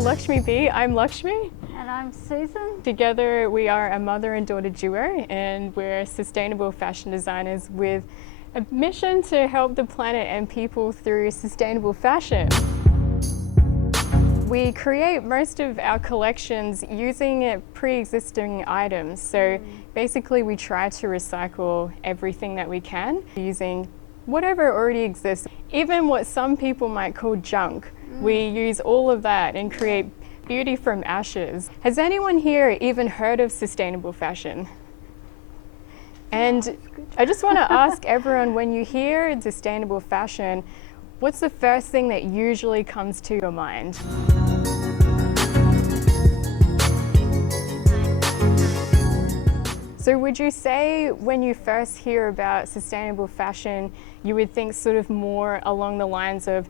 Lakshmi B. I'm Lakshmi. And I'm Susan. Together we are a mother and daughter duo, and we're sustainable fashion designers with a mission to help the planet and people through sustainable fashion. We create most of our collections using pre-existing items. So basically we try to recycle everything that we can using whatever already exists. Even what some people might call junk, we use all of that and create beauty from ashes. Has anyone here even heard of sustainable fashion? And I just want to ask everyone, when you hear sustainable fashion, what's the first thing that usually comes to your mind? So would you say when you first hear about sustainable fashion, you would think sort of more along the lines of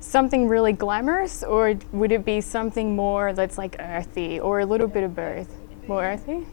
something really glamorous, or would it be something more that's like earthy, or a little bit of both? More earthy?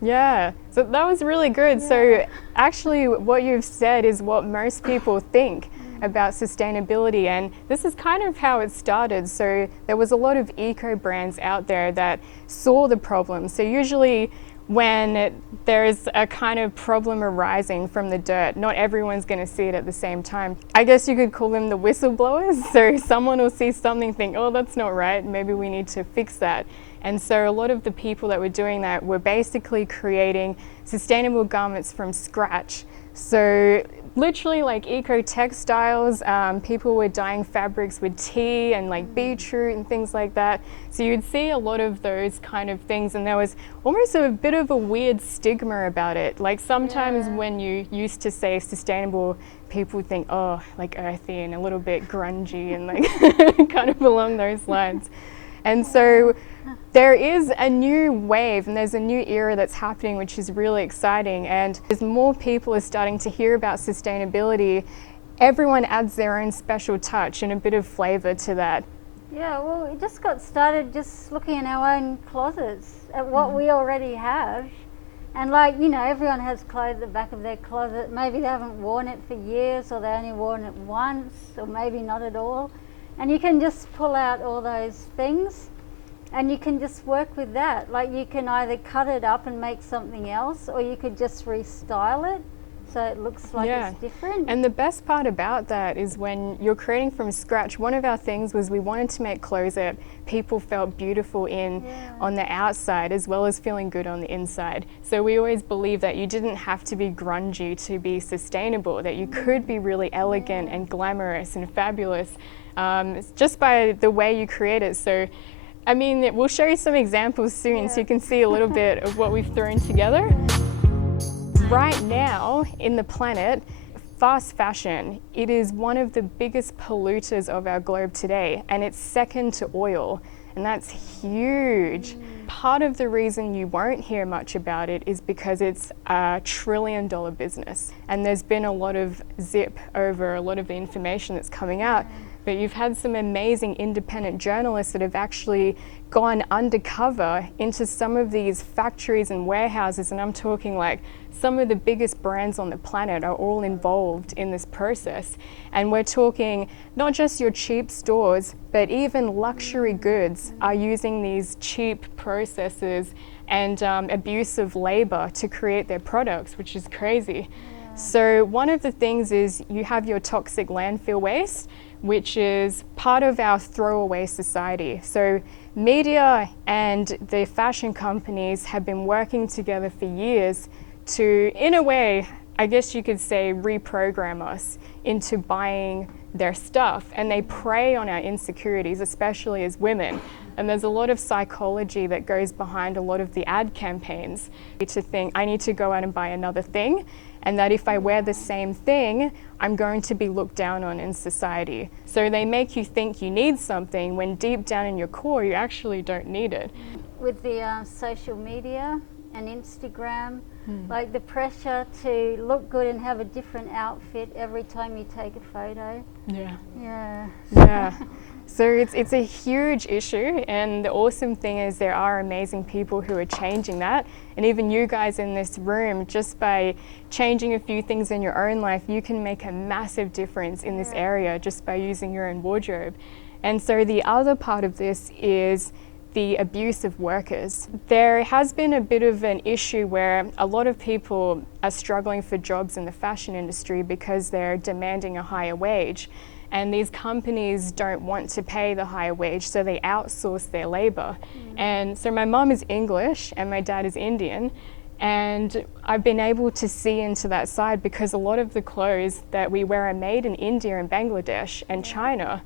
Yeah. So that was really good. So actually what you've said is what most people think about sustainability, and this is kind of how it started. So there was a lot of eco brands out there that saw the problem. So usually when there's a kind of problem arising from the dirt, not everyone's going to see it at the same time. I guess you could call them the whistleblowers. So someone will see something, think, oh, that's not right, maybe we need to fix that. And so a lot of the people that were doing that were basically creating sustainable garments from scratch. So literally like eco textiles, people were dyeing fabrics with tea and like beetroot and things like that. So you'd see a lot of those kind of things, and there was almost a bit of a weird stigma about it. Like sometimes when you used to say sustainable, people think, oh, like earthy and a little bit grungy and like kind of along those lines. And so there is a new wave and there's a new era that's happening, which is really exciting. And as more people are starting to hear about sustainability, everyone adds their own special touch and a bit of flavor to that. Yeah, well, it just got started just looking in our own closets at what we already have. And like, you know, everyone has clothes at the back of their closet. Maybe they haven't worn it for years, or they only worn it once, or maybe not at all. And you can just pull out all those things and you can just work with that. Like you can either cut it up and make something else, or you could just restyle it so it looks like it's different. And the best part about that is when you're creating from scratch, one of our things was we wanted to make clothes that people felt beautiful in on the outside as well as feeling good on the inside. So we always believed that you didn't have to be grungy to be sustainable, that you could be really elegant and glamorous and fabulous just by the way you create it. So I mean, we'll show you some examples soon so you can see a little bit of what we've thrown together. Right now in the planet, fast fashion, it is one of the biggest polluters of our globe today, and it's second to oil, and that's huge. Part of the reason you won't hear much about it is because it's a $1 trillion business, and there's been a lot of zip over a lot of the information that's coming out. But you've had some amazing independent journalists that have actually gone undercover into some of these factories and warehouses, and I'm talking like some of the biggest brands on the planet are all involved in this process. And we're talking not just your cheap stores, but even luxury goods are using these cheap processes and abusive labor to create their products, which is crazy. So one of the things is you have your toxic landfill waste, which is part of our throwaway society. So media and the fashion companies have been working together for years to, in a way, I guess you could say, reprogram us into buying their stuff, and they prey on our insecurities, especially as women. And there's a lot of psychology that goes behind a lot of the ad campaigns to think, I need to go out and buy another thing, and that if I wear the same thing, I'm going to be looked down on in society. So they make you think you need something when deep down in your core, you actually don't need it. With the social media and Instagram, like the pressure to look good and have a different outfit every time you take a photo. Yeah. So it's a huge issue, and the awesome thing is there are amazing people who are changing that. And even you guys in this room, just by changing a few things in your own life, you can make a massive difference in this area just by using your own wardrobe. And so the other part of this is the abuse of workers. There has been a bit of an issue where a lot of people are struggling for jobs in the fashion industry because they're demanding a higher wage. And these companies don't want to pay the higher wage, so they outsource their labor. And so my mom is English and my dad is Indian, and I've been able to see into that side because a lot of the clothes that we wear are made in India and Bangladesh and China.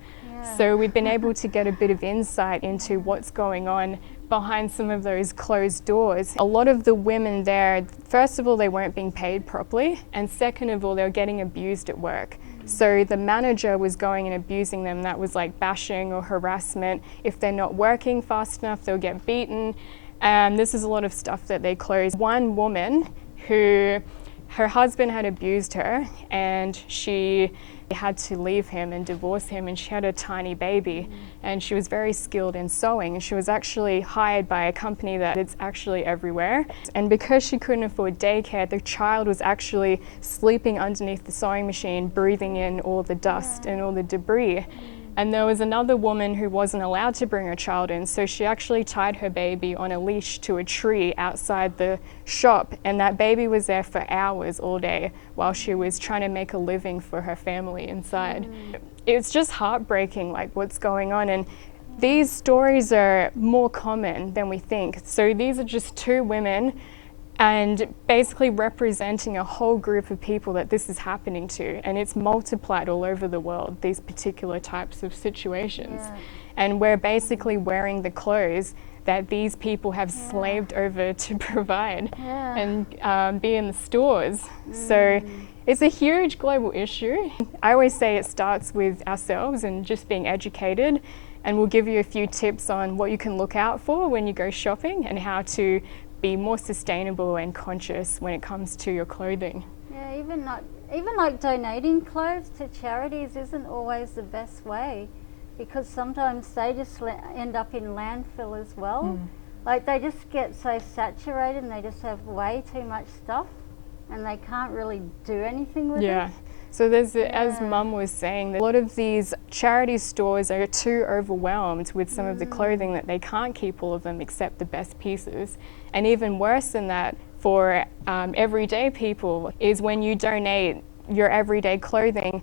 So we've been able to get a bit of insight into what's going on behind some of those closed doors. A lot of the women there, first of all, they weren't being paid properly, and second of all, they were getting abused at work. So the manager was going and abusing them. That was like bashing or harassment. If they're not working fast enough, they'll get beaten. This is a lot of stuff that they closed. One woman who, her husband had abused her, and she had to leave him and divorce him, and she had a tiny baby, and she was very skilled in sewing, and she was actually hired by a company that it's actually everywhere. And because she couldn't afford daycare, the child was actually sleeping underneath the sewing machine, breathing in all the dust and all the debris. And there was another woman who wasn't allowed to bring her child in, so she actually tied her baby on a leash to a tree outside the shop, and that baby was there for hours all day while she was trying to make a living for her family inside. It's just heartbreaking, like what's going on, and these stories are more common than we think. So these are just two women and basically representing a whole group of people that this is happening to, and it's multiplied all over the world, these particular types of situations. And we're basically wearing the clothes that these people have slaved over to provide and be in the stores. So it's a huge global issue. I always say it starts with ourselves and just being educated, and we'll give you a few tips on what you can look out for when you go shopping and how to be more sustainable and conscious when it comes to your clothing. Yeah, even like donating clothes to charities isn't always the best way, because sometimes they just end up in landfill as well. Like they just get so saturated and they just have way too much stuff and they can't really do anything with it. So there's, as Mum was saying, a lot of these charity stores are too overwhelmed with some of the clothing that they can't keep all of them except the best pieces. And even worse than that for everyday people is when you donate your everyday clothing,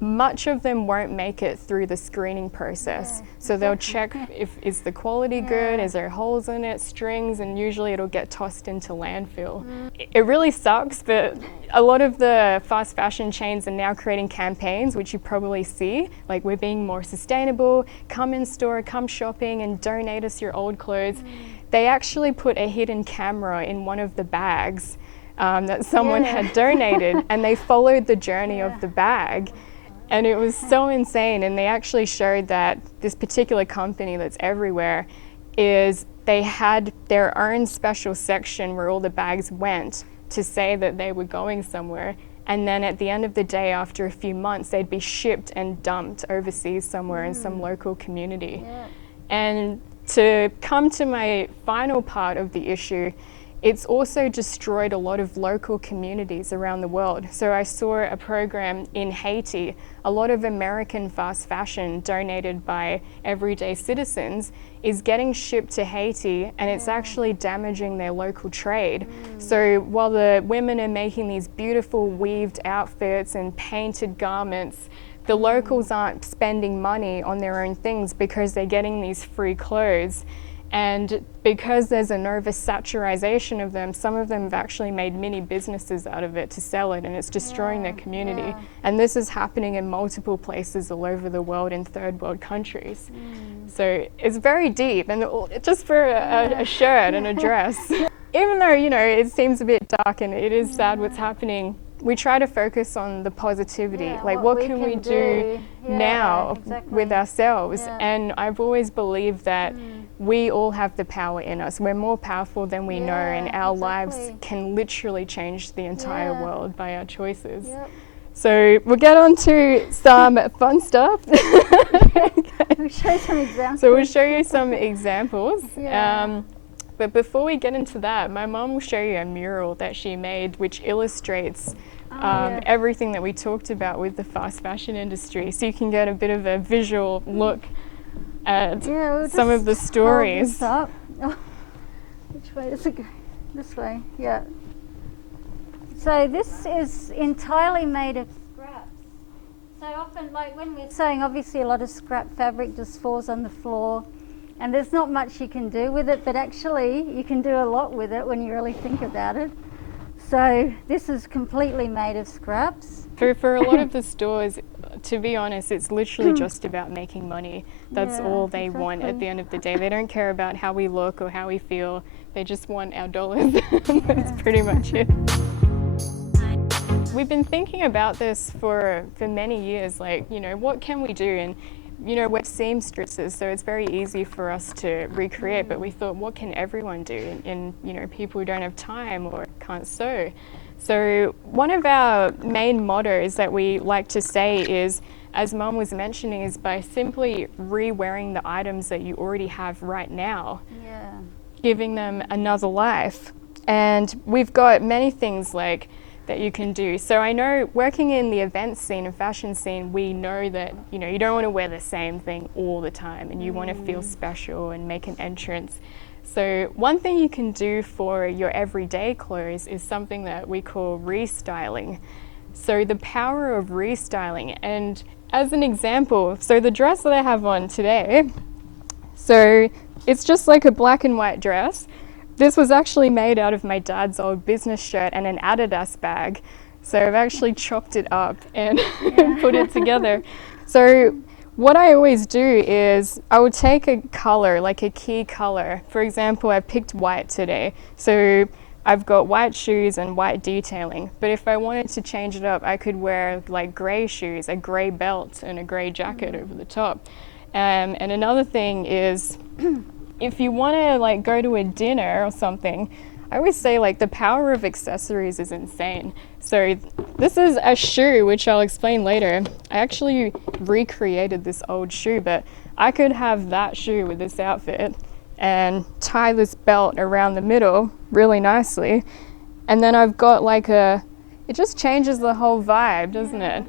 much of them won't make it through the screening process. So they'll check if is the quality good, is there holes in it, strings, and usually it'll get tossed into landfill. It really sucks, but a lot of the fast fashion chains are now creating campaigns, which you probably see, like we're being more sustainable, come in store, come shopping and donate us your old clothes. They actually put a hidden camera in one of the bags that someone had donated, and they followed the journey of the bag. And it was so insane, and they actually showed that this particular company that's everywhere they had their own special section where all the bags went to say that they were going somewhere, and then at the end of the day, after a few months, they'd be shipped and dumped overseas somewhere in some local community. And to come to my final part of the issue, it's also destroyed a lot of local communities around the world. So I saw a program in Haiti. A lot of American fast fashion donated by everyday citizens is getting shipped to Haiti, and it's actually damaging their local trade. So while the women are making these beautiful weaved outfits and painted garments, the locals aren't spending money on their own things because they're getting these free clothes. And because there's an oversaturation of them, some of them have actually made mini businesses out of it to sell it, and it's destroying their community. And this is happening in multiple places all over the world in third world countries. So it's very deep, and just for a shirt and a dress. Even though, you know, it seems a bit dark and it is sad what's happening, we try to focus on the positivity, like what can we do now with ourselves. And I've always believed that we all have the power in us. We're more powerful than we know, and our lives can literally change the entire world by our choices. So we'll get on to some fun stuff. We'll show some examples. So we'll show you some examples. Yeah. But before we get into that, my mum will show you a mural that she made which illustrates Yes. everything that we talked about with the fast fashion industry. So you can get a bit of a visual look at We'll some of the just stories. hold this up. Oh, which way does it go? This way, yeah. So this is entirely made of scraps. So often, like when we're sewing, obviously a lot of scrap fabric just falls on the floor, and there's not much you can do with it, but actually you can do a lot with it when you really think about it. So this is completely made of scraps. For a lot of the stores, to be honest, it's literally just about making money. That's Yeah, all they want at the end of the day. They don't care about how we look or how we feel. They just want our dollars. That's pretty much it. We've been thinking about this for many years, like, you know, what can we do? And, you know, we're seamstresses, so it's very easy for us to recreate, but we thought, what can everyone do? And you know, people who don't have time or can't sew. So one of our main mottos that we like to say is, as Mum was mentioning, is by simply re-wearing the items that you already have right now, giving them another life. And we've got many things like that you can do. So I know working in the event scene and fashion scene, we know that, you know, you don't want to wear the same thing all the time and you want to feel special and make an entrance. So one thing you can do for your everyday clothes is something that we call restyling. So the power of restyling, and as an example, so the dress that I have on today, so it's just like a black and white dress. This was actually made out of my dad's old business shirt and an Adidas bag. So I've actually chopped it up and put it together. So what I always do is I would take a color, like a key color. For example, I picked white today. So I've got white shoes and white detailing. But if I wanted to change it up, I could wear like gray shoes, a gray belt and a gray jacket over the top. And another thing is, if you want to like go to a dinner or something, I always say like the power of accessories is insane. So this is a shoe, which I'll explain later. I actually recreated this old shoe, but I could have that shoe with this outfit and tie this belt around the middle really nicely. And then I've got like it just changes the whole vibe, doesn't it?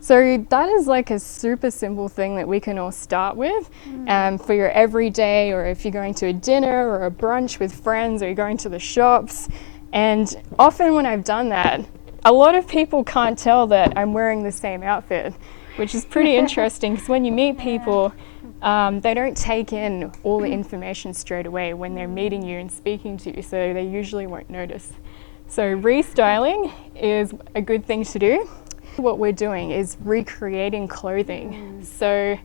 So that is like a super simple thing that we can all start with for your everyday, or if you're going to a dinner or a brunch with friends, or you're going to the shops. And often when I've done that, a lot of people can't tell that I'm wearing the same outfit, which is pretty interesting because when you meet people, they don't take in all the information straight away when they're meeting you and speaking to you, so they usually won't notice. So restyling is a good thing to do. What we're doing is recreating clothing. So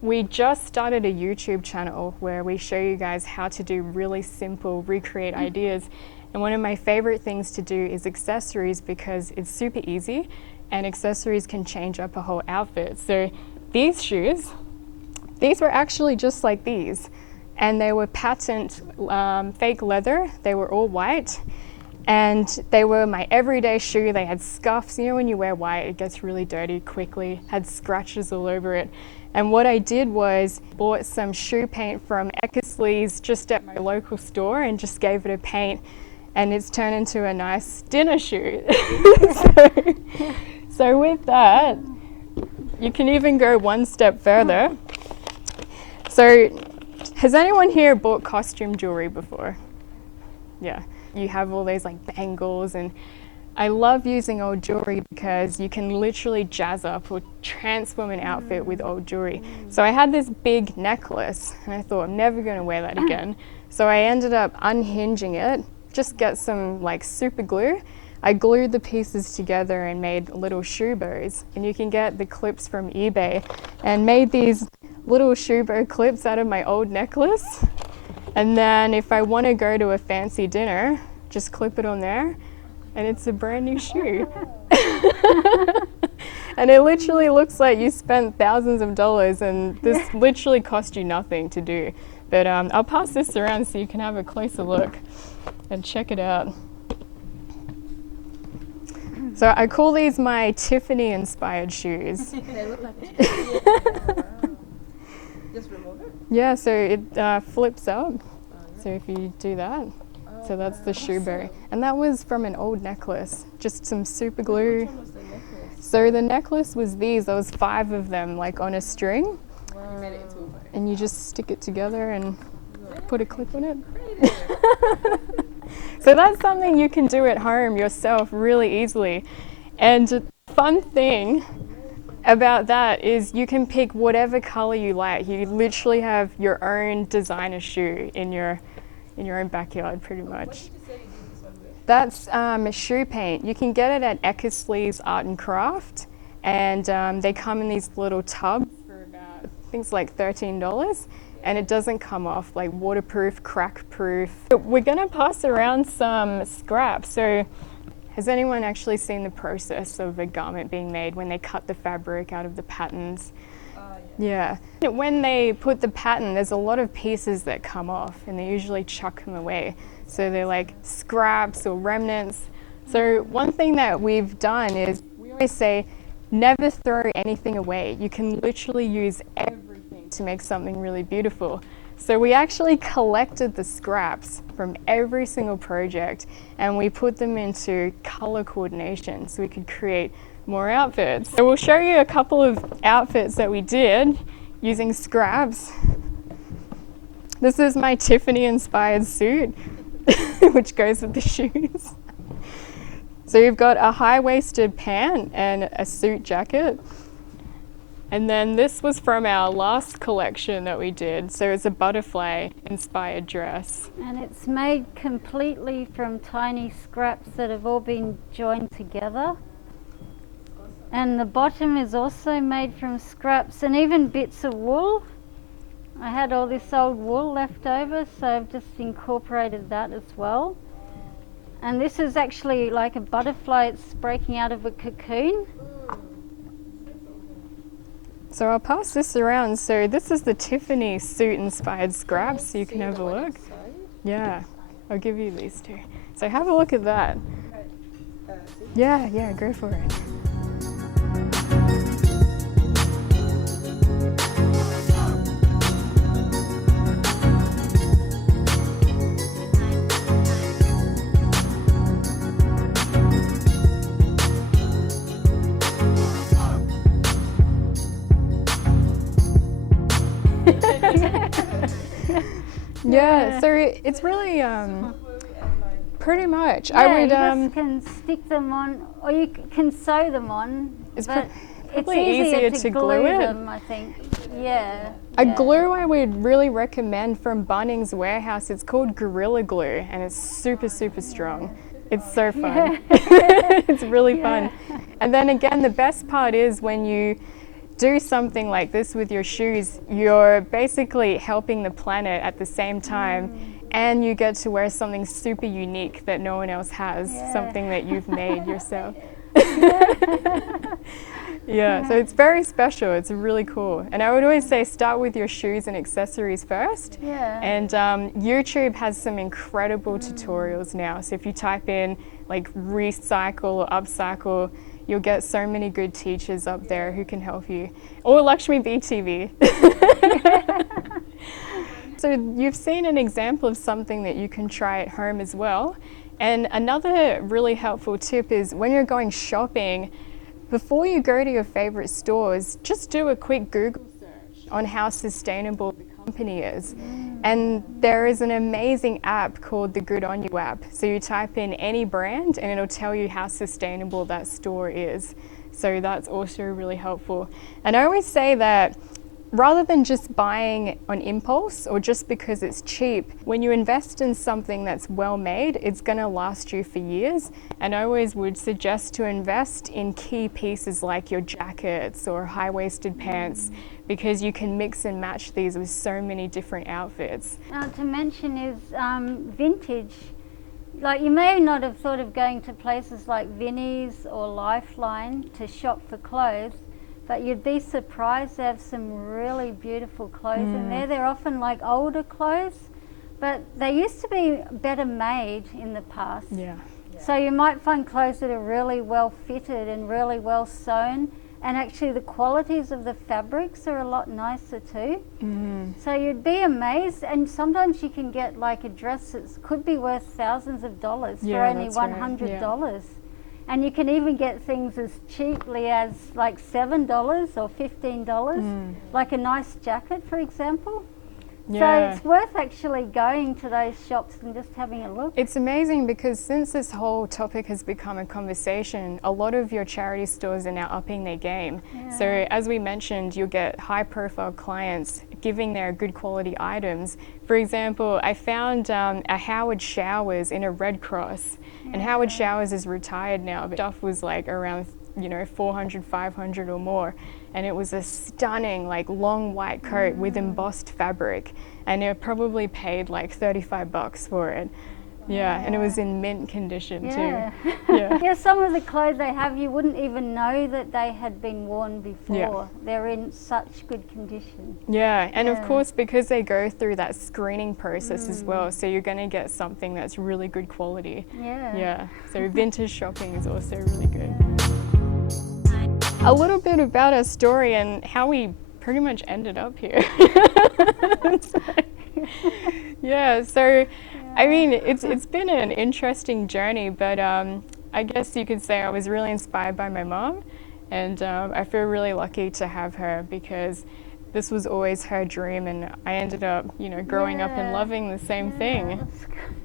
we just started a YouTube channel where we show you guys how to do really simple recreate ideas. And one of my favorite things to do is accessories, because it's super easy and accessories can change up a whole outfit. So these shoes, these were actually just like these, and they were patent fake leather. They were all white. And they were my everyday shoe. They had scuffs. You know, when you wear white, it gets really dirty quickly, had scratches all over it. And what I did was bought some shoe paint from Eckersley's just at my local store and just gave it a paint, and it's turned into a nice dinner shoe. So with that, you can even go one step further. So has anyone here bought costume jewelry before? Yeah. You have all these like bangles, and I love using old jewelry because you can literally jazz up or transform an outfit with old jewelry. So I had this big necklace and I thought I'm never going to wear that again. So I ended up unhinging it, just get some like super glue. I glued the pieces together and made little shoe bows, and you can get the clips from eBay, and made these little shoe bow clips out of my old necklace. And then if I want to go to a fancy dinner, just clip it on there and it's a brand new shoe. And it literally looks like you spent thousands of dollars, and this literally cost you nothing to do. But I'll pass this around so you can have a closer look and check it out. So I call these my Tiffany inspired shoes. They look like a Tiffany. Oh, wow. Just remove it? Yeah, so it flips up. So if you do that, so that's the shoe bow. And that was from an old necklace, just some super glue. Which one was the necklace? So the necklace was these, there was 5 of them like on a string. Wow. You made it into a bow. And you just stick it together and put a clip on it. Creative. So that's something you can do at home yourself really easily. And the fun thing about that is you can pick whatever color you like. You literally have your own designer shoe in your own backyard pretty much. That's shoe paint. You can get it at Eckersley's Art and Craft, and they come in these little tubs for about, I think it's like $13, and it doesn't come off, like waterproof, crack proof. We're gonna pass around some scraps. So has anyone actually seen the process of a garment being made when they cut the fabric out of the patterns? Yeah. When they put the pattern, there's a lot of pieces that come off and they usually chuck them away. So they're like scraps or remnants. So one thing that we've done is we always say, never throw anything away. You can literally use everything to make something really beautiful. So we actually collected the scraps from every single project and we put them into color coordination so we could create more outfits. So we'll show you a couple of outfits that we did using scraps. This is my Tiffany inspired suit, which goes with the shoes. So you've got a high-waisted pant and a suit jacket. And then this was from our last collection that we did. So it's a butterfly inspired dress. And it's made completely from tiny scraps that have all been joined together. And the bottom is also made from scraps and even bits of wool. I had all this old wool left over, so I've just incorporated that as well. And this is actually like a butterfly, it's breaking out of a cocoon. So I'll pass this around. So this is the Tiffany suit inspired scraps, so you can have a look. Yeah, I'll give you these two. So have a look at that. Yeah, go for it. Yeah, so it's really pretty much. Yeah, I would you just can stick them on, or you can sew them on. It's but probably it's easier to glue it. them, I think. Yeah. A yeah. glue I would really recommend from Bunnings Warehouse. It's called Gorilla Glue, and it's super strong. It's so fun. It's really fun. And then again, the best part is when you do something like this with your shoes, you're basically helping the planet at the same time, and you get to wear something super unique that no one else has, something that you've made yourself. Yeah, so it's very special. It's really cool. And I would always say start with your shoes and accessories first. Yeah. And YouTube has some incredible tutorials now. So if you type in like recycle or upcycle, you'll get so many good teachers up there who can help you. Or Lakshmi BTV. So you've seen an example of something that you can try at home as well. And another really helpful tip is when you're going shopping, before you go to your favorite stores, just do a quick Google search on how sustainable the company is. And there is an amazing app called the Good On You app. So you type in any brand and it'll tell you how sustainable that store is. So that's also really helpful. And I always say that rather than just buying on impulse or just because it's cheap, when you invest in something that's well made, it's going to last you for years. And I always would suggest to invest in key pieces like your jackets or high-waisted pants, because you can mix and match these with so many different outfits. To mention is vintage. Like you may not have thought of going to places like Vinnie's or Lifeline to shop for clothes, but you'd be surprised. They have some really beautiful clothes in there. They're often like older clothes, but they used to be better made in the past. Yeah. So you might find clothes that are really well fitted and really well sewn, and actually the qualities of the fabrics are a lot nicer too. So you'd be amazed, and sometimes you can get like a dress that could be worth thousands of dollars for only that's right. $100. And you can even get things as cheaply as like $7 or $15, like a nice jacket, for example. So it's worth actually going to those shops and just having a look. It's amazing because since this whole topic has become a conversation, a lot of your charity stores are now upping their game. So as we mentioned, you'll get high profile clients giving their good quality items. For example, I found a Howard Showers in a Red Cross, and Howard Showers is retired now, but stuff was like around, you know, 400, 500 or more. And it was a stunning, like, long white coat with embossed fabric, and it probably paid like $35 for it. Yeah, and it was in mint condition too. Yeah, some of the clothes they have, you wouldn't even know that they had been worn before. They're in such good condition. Yeah, and of course, because they go through that screening process as well, so you're going to get something that's really good quality. Yeah, so vintage shopping is also really good. A little bit about our story and how we pretty much ended up here. So I mean, it's been an interesting journey, but I guess you could say I was really inspired by my mom, and I feel really lucky to have her because this was always her dream, and I ended up, you know, growing up and loving the same thing.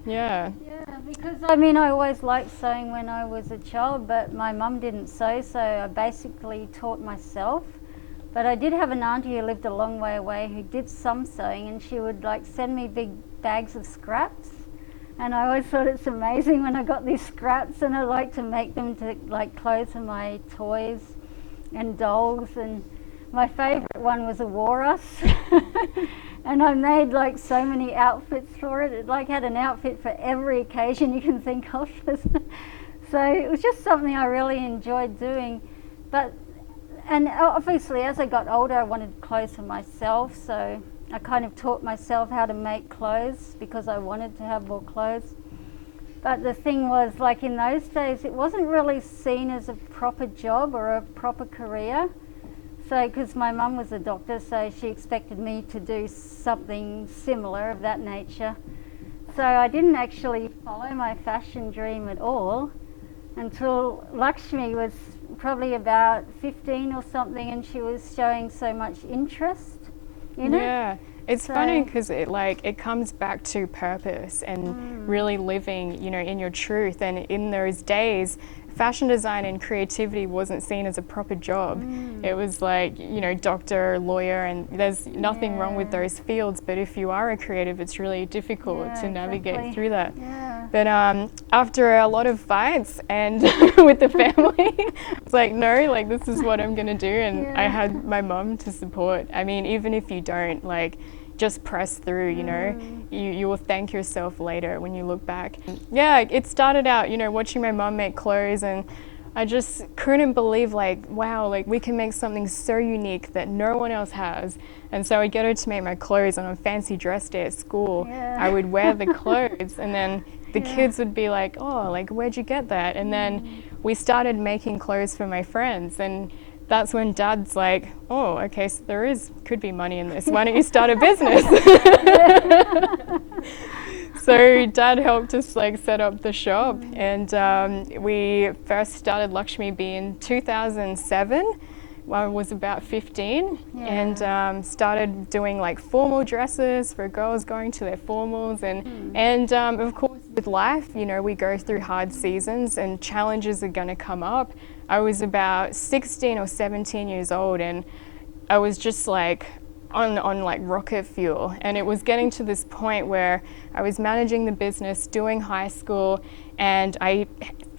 Because I mean, I always liked sewing when I was a child, but my mum didn't sew, so I basically taught myself. But I did have an auntie who lived a long way away who did some sewing, and she would like send me big bags of scraps. And I always thought it's amazing when I got these scraps, and I like to make them to like clothes for my toys and dolls. And my favourite one was a walrus. And I made like so many outfits for it. It like had an outfit for every occasion you can think of. So it was just something I really enjoyed doing. And obviously as I got older I wanted clothes for myself, so I kind of taught myself how to make clothes because I wanted to have more clothes. But the thing was, like in those days, it wasn't really seen as a proper job or a proper career. So, because my mum was a doctor, so she expected me to do something similar of that nature. So I didn't actually follow my fashion dream at all until Lakshmi was probably about 15 or something, and she was showing so much interest in it. Yeah, it's funny because it comes back to purpose and really living, you know, in your truth. And in those days, fashion design and creativity wasn't seen as a proper job. It was like, you know, doctor, lawyer, and there's nothing wrong with those fields, but if you are a creative, it's really difficult to navigate through that. But after a lot of fights and with the family, it's like, no, like this is what I'm gonna do. And I had my mum to support. I mean, even if you don't, like, just press through, you know, you will thank yourself later when you look back. Yeah, it started out, you know, watching my mum make clothes, and I just couldn't believe, like, wow, like we can make something so unique that no one else has. And so I'd get her to make my clothes, and on fancy dress day at school, I would wear the clothes, and then the kids would be like, oh, like, where'd you get that? And then we started making clothes for my friends, and that's when Dad's like, oh, okay, so could be money in this. Why don't you start a business? So Dad helped us like set up the shop, and we first started Lakshmi Bee in 2007. I was about 15 and started doing like formal dresses for girls going to their formals, and of course with life, you know, we go through hard seasons and challenges are going to come up. I was about 16 or 17 years old, and I was just like on like rocket fuel, and it was getting to this point where I was managing the business, doing high school, and I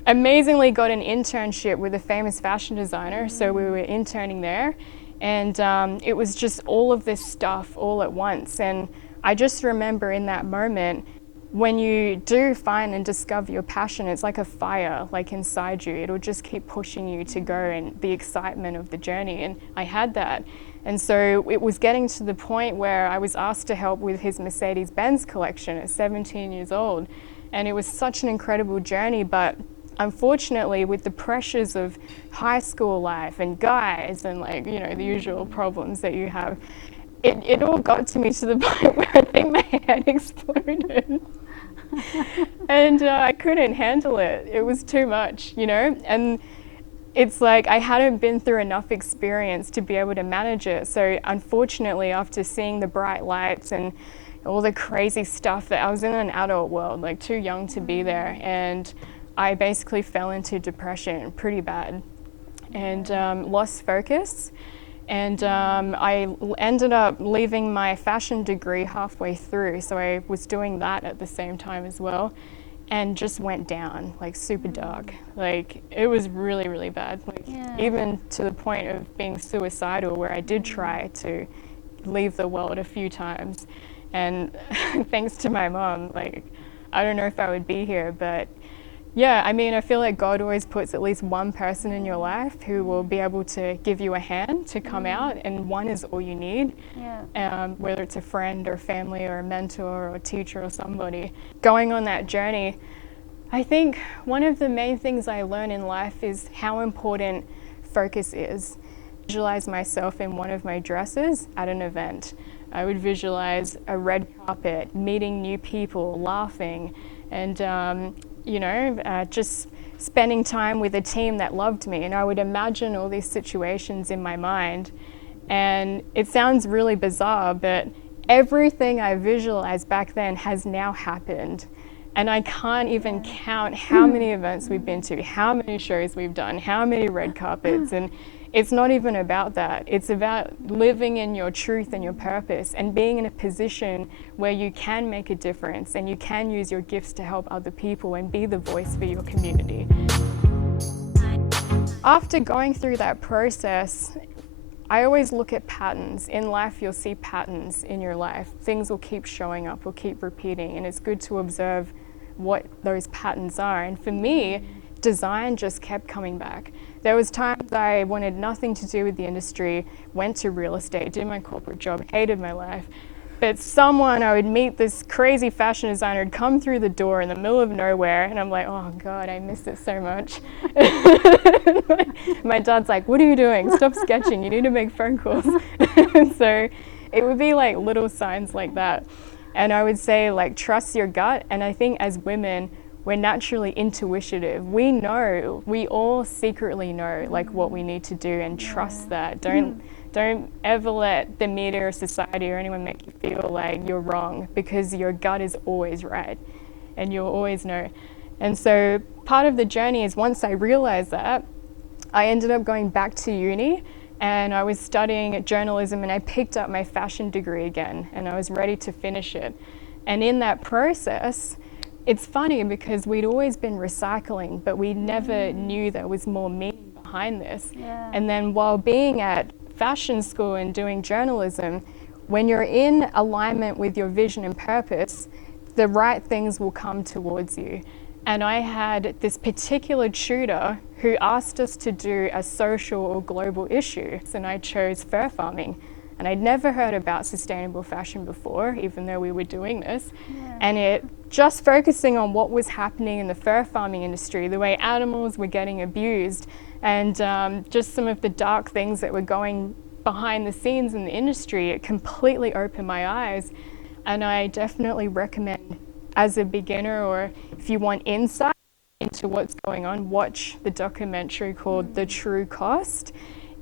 amazingly got an internship with a famous fashion designer. So we were interning there, and it was just all of this stuff all at once. And I just remember in that moment, when you do find and discover your passion, it's like a fire like inside you. It'll just keep pushing you to go, and the excitement of the journey. And I had that. And so it was getting to the point where I was asked to help with his Mercedes-Benz collection at 17 years old. and it was such an incredible journey. But unfortunately, with the pressures of high school life and guys and, like, you know, the usual problems that you have, it all got to me to the point where I think my head exploded. And I couldn't handle it. It was too much, you know? And it's like I hadn't been through enough experience to be able to manage it. So unfortunately, after seeing the bright lights and all the crazy stuff, that I was in an adult world, like too young to be there, and I basically fell into depression pretty bad and lost focus. And I ended up leaving my fashion degree halfway through, so I was doing that at the same time as well, and just went down, like super dark. Like, it was really, really bad. Like, even to the point of being suicidal, where I did try to leave the world a few times. And thanks to my mom, like, I don't know if I would be here, but yeah, I mean, I feel like God always puts at least one person in your life who will be able to give you a hand to come out, and one is all you need, whether it's a friend or family or a mentor or a teacher or somebody. Going on that journey, I think one of the main things I learn in life is how important focus is. Visualize myself in one of my dresses at an event. I would visualize a red carpet, meeting new people, laughing, and you know, just spending time with a team that loved me. And I would imagine all these situations in my mind. And it sounds really bizarre, but everything I visualized back then has now happened. And I can't even count how many events we've been to, how many shows we've done, how many red carpets. And it's not even about that. It's about living in your truth and your purpose and being in a position where you can make a difference and you can use your gifts to help other people and be the voice for your community. After going through that process, I always look at patterns. In life, you'll see patterns in your life. Things will keep showing up, will keep repeating, and it's good to observe what those patterns are. And for me, design just kept coming back. There was times I wanted nothing to do with the industry, went to real estate, did my corporate job, hated my life. But I would meet this crazy fashion designer who'd come through the door in the middle of nowhere, and I'm like, oh God, I miss it so much. My dad's like, what are you doing? Stop sketching, you need to make phone calls. And so it would be like little signs like that. And I would say, like, trust your gut. And I think as women, we're naturally intuitive. We know, we all secretly know, like, what we need to do, and trust that. Don't ever let the media or society or anyone make you feel like you're wrong, because your gut is always right and you'll always know. And so part of the journey is, once I realized that, I ended up going back to uni, and I was studying journalism, and I picked up my fashion degree again, and I was ready to finish it. And in that process, it's funny because we'd always been recycling, but we never knew there was more meaning behind this. And then while being at fashion school and doing journalism, when you're in alignment with your vision and purpose, the right things will come towards you. And I had this particular tutor who asked us to do a social or global issue, and I chose fur farming. And I'd never heard about sustainable fashion before, even though we were doing this. And it just focusing on what was happening in the fur farming industry, the way animals were getting abused, and just some of the dark things that were going behind the scenes in the industry. It completely opened my eyes. And I definitely recommend, as a beginner, or if you want insight into what's going on, watch the documentary called The True Cost.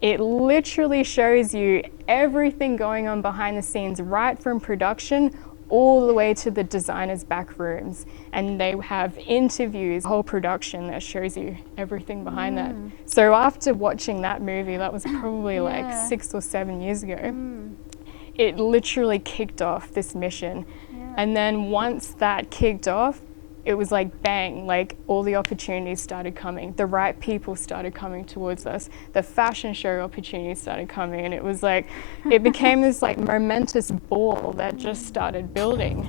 It literally shows you everything going on behind the scenes, right from production all the way to the designer's back rooms. And they have interviews, whole production that shows you everything behind that. So after watching that movie, that was probably like 6 or 7 years ago, it literally kicked off this mission. And then once that kicked off, it was like bang, like all the opportunities started coming. The right people started coming towards us. The fashion show opportunities started coming, and it was like, it became this like momentous ball that just started building.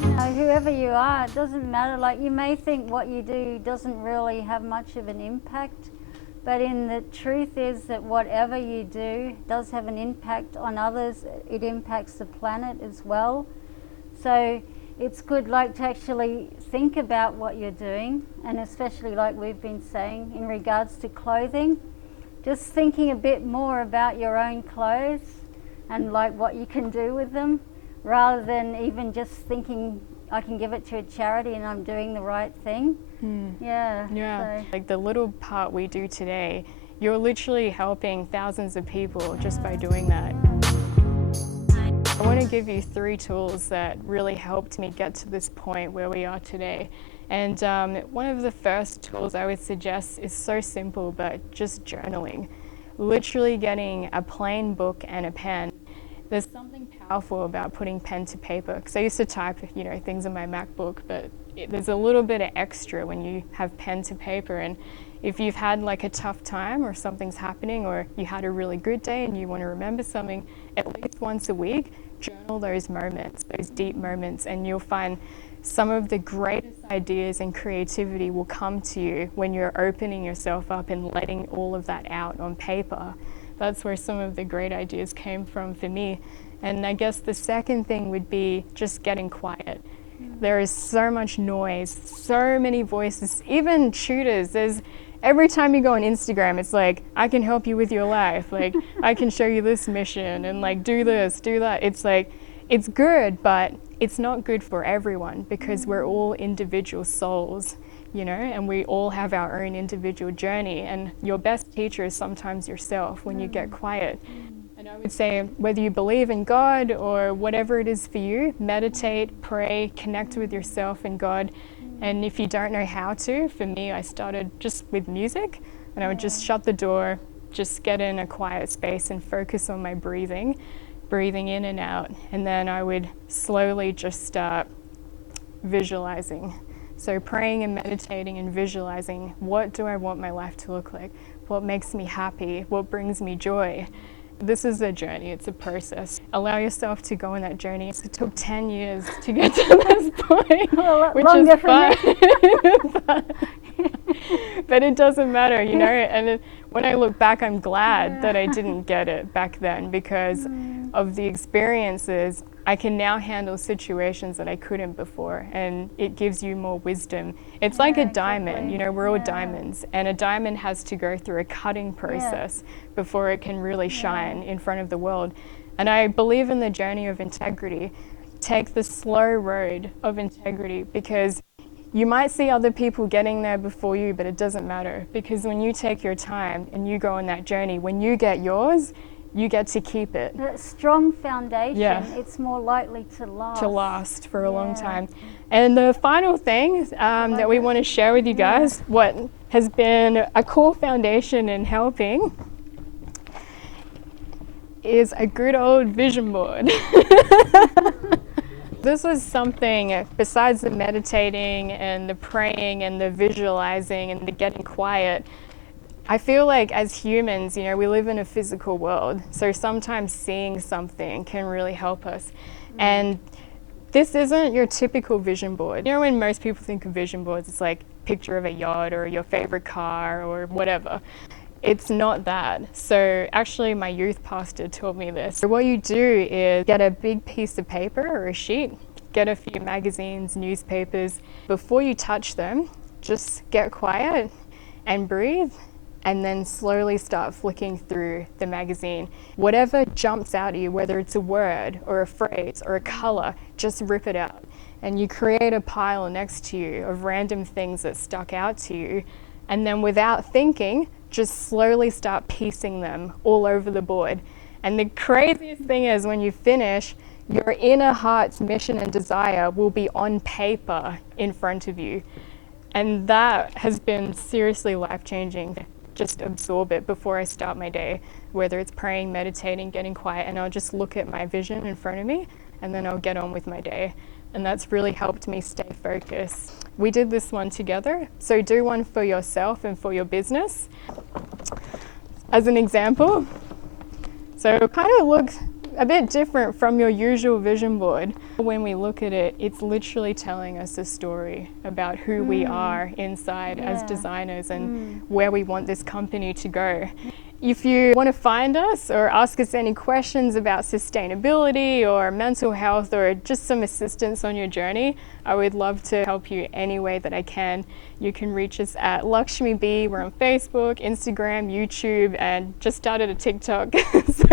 You know, whoever you are, it doesn't matter. Like, you may think what you do doesn't really have much of an impact, but the truth is that whatever you do does have an impact on others. It impacts the planet as well. So it's good like to actually think about what you're doing, and especially like we've been saying in regards to clothing, just thinking a bit more about your own clothes and like what you can do with them, rather than even just thinking I can give it to a charity and I'm doing the right thing. Yeah. So. Like the little part we do today, you're literally helping thousands of people just by doing that. I want to give you 3 tools that really helped me get to this point where we are today. And one of the first tools I would suggest is so simple, but just journaling. Literally getting a plain book and a pen. There's something powerful about putting pen to paper, because I used to type, things in my MacBook, but there's a little bit of extra when you have pen to paper. And if you've had like a tough time or something's happening, or you had a really good day and you want to remember something, at least once a week, journal those moments, those deep moments, and you'll find some of the greatest ideas and creativity will come to you when you're opening yourself up and letting all of that out on paper. That's where some of the great ideas came from for me. And I guess the second thing would be just getting quiet. There is so much noise, so many voices, even tutors. Every time you go on Instagram, it's like, I can help you with your life. Like, I can show you this mission and like do this, do that. It's like, it's good, but it's not good for everyone, because we're all individual souls, and we all have our own individual journey. And your best teacher is sometimes yourself when you get quiet. And I would say, whether you believe in God or whatever it is for you, meditate, pray, connect with yourself and God. And if you don't know how to, for me, I started just with music, and I would just shut the door, just get in a quiet space and focus on my breathing in and out. And then I would slowly just start visualizing. So praying and meditating and visualizing, what do I want my life to look like? What makes me happy? What brings me joy? This is a journey, it's a process. Allow yourself to go on that journey. It took 10 years to get to this point, which is fine. But it doesn't matter, and when I look back, I'm glad that I didn't get it back then, because of the experiences. I can now handle situations that I couldn't before, and it gives you more wisdom. It's like a diamond, we're all diamonds, and a diamond has to go through a cutting process before it can really shine in front of the world. And I believe in the journey of integrity. Take the slow road of integrity, because you might see other people getting there before you, but it doesn't matter, because when you take your time and you go on that journey, when you get yours, you get to keep it. That strong foundation, it's more likely to last. To last for a long time. And the final thing that we want to share with you guys, what has been a core foundation in helping, is a good old vision board. This is something, besides the meditating and the praying and the visualizing and the getting quiet, I feel like as humans, we live in a physical world, so sometimes seeing something can really help us. And this isn't your typical vision board. When most people think of vision boards, it's like a picture of a yacht or your favorite car or whatever. It's not that. So actually my youth pastor taught me this. So what you do is get a big piece of paper or a sheet, get a few magazines, newspapers. Before you touch them, just get quiet and breathe, and then slowly start flicking through the magazine. Whatever jumps out at you, whether it's a word or a phrase or a color, just rip it out. And you create a pile next to you of random things that stuck out to you. And then without thinking, just slowly start piecing them all over the board. And the craziest thing is, when you finish, your inner heart's mission and desire will be on paper in front of you. And that has been seriously life-changing. Just absorb it before I start my day, whether it's praying, meditating, getting quiet, and I'll just look at my vision in front of me, and then I'll get on with my day. And that's really helped me stay focused. We did this one together, so do one for yourself and for your business. As an example, so it kind of looks a bit different from your usual vision board. When we look at it, it's literally telling us a story about who we are inside as Yeah. designers and where we want this company to go. If you want to find us or ask us any questions about sustainability or mental health or just some assistance on your journey, I would love to help you any way that I can. You can reach us at Lakshmi B. We're on Facebook, Instagram, YouTube, and just started a TikTok. So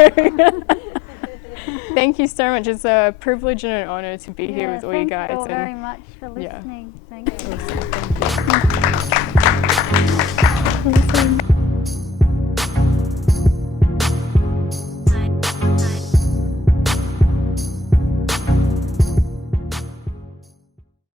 thank you so much. It's a privilege and an honor to be here with all you guys. Thank you all And very much for yeah. listening. Thank you. awesome.